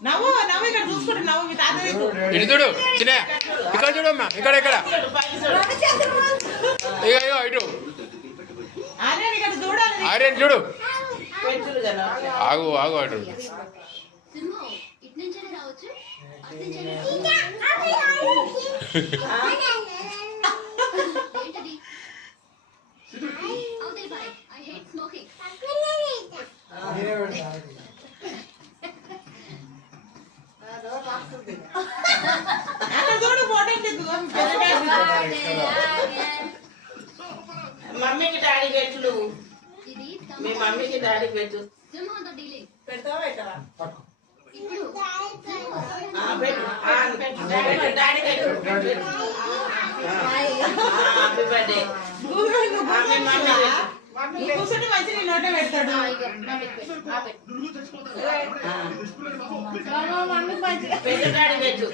నవ్వు నవ్వు ఇక్కడ చూసుకుంటు నవ్వు మీ తాత ఇటు చూడు చిన్న ఇక్కడ చూడమ్మా ఇక్కడ ఇక్కడ ఇగో ఇటు ఆర్యన్ చూడు ఆగు ఆగు అటు మమ్మీకి డాడీ పెట్టు మీ మమ్మీకి డాడీ పెట్టు డాడీ పెట్టు హ్యాపీ బర్త్డే కూర్చొని మంచి నీ నోటే పెడతాడు పెట్టు డాడీ పెట్టు